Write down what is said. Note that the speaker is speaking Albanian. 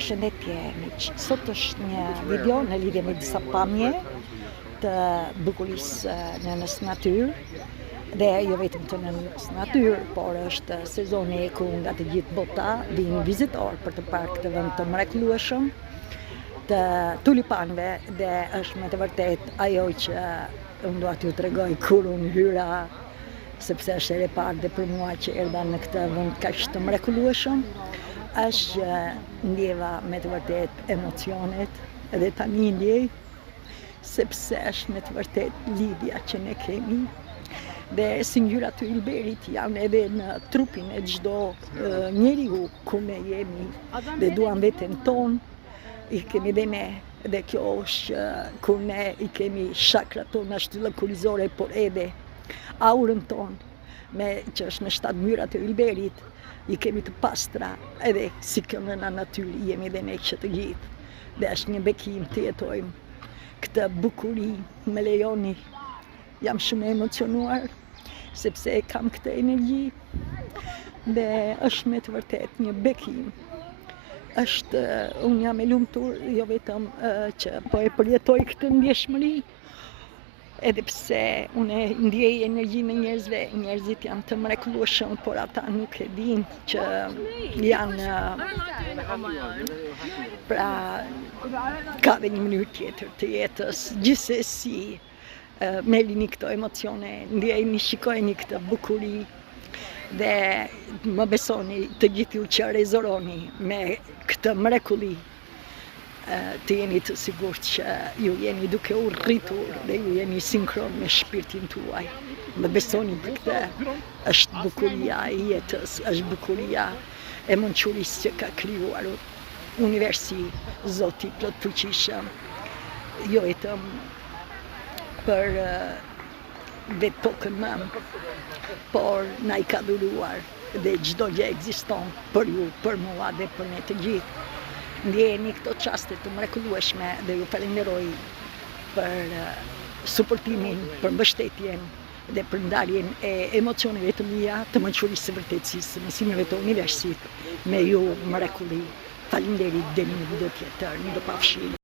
Përshëndetje miq, sot është një video në lidhje me disa pamje të bukurisë nënës natyrë dhe jo vetëm të nënës natyrë, por është sezoni ku nga të gjithë bota vinë vizitorë për të parë këtë vend të mrekullueshëm të tulipanëve dhe është me të vërtet ajo që unë dua t'ju tregoj kur unë hyra, sepse është ere parë dhe për mua që erdha në këtë vend kaq të mrekullueshëm. Është ndjeva me të vërtet emocionet edhe tani ndjej, sepse është me të vërtet lidhja që ne kemi dhe si ngjyrat të ylberit janë edhe në trupin e çdo njeriu ku ne jemi dhe duam veten tonë, i kemi dhe ne dhe kjo është kur ne i kemi shakrat tona shtyllëkurizore, por edhe aurën tonë që është me 7 ngjyrat e ylberit, i kemi të pastra, edhe si kjo nëna natyrë jemi dhe ne që të gjithë. Dhe është një bekim të jetojmë këtë bukuri, me lejoni, jam shumë e emocionuar, sepse kam këtë energji, dhe është me të vërtet një bekim. Unë jam e lumtur, jo vetëm që po e përjetoj këtë ndjeshmëri, edhe pse unë ndjej energjinë e njerëzve, njerëzit janë të mrekullueshëm, por ata nuk e dinë që janë, pra ka dhe një mënyrë tjetër të jetës. Gjithsesi, merrini këto emocione, ndjejni, shikojni këtë bukuri dhe më besoni të gjithë ju që rezoroni me këtë mrekulli, të jeni të sigurt që ju jeni duke u rritur dhe ju jeni sinkron me shpirtin tuaj. Më besoni për këtë, është bukuria e jetës, është bukuria e mençurisë që ka krijuar universi, Zoti plot fuqishëm, jo vetëm për vetë tokën nëmë, por na i ka dhuruar dhe çdo gjë ekziston për ju, për mua dhe për ne të gjithë. Ndjeni këto çaste të mrekullueshme dhe ju falenderoj për suportimin, për mbështetjen dhe për ndarjen e emocioneve të mia, të mençurisë së vërtetësisë, së mësimeve të universit me ju mrekulli. Faleminderit, deri në video tjetër, në do pafshim.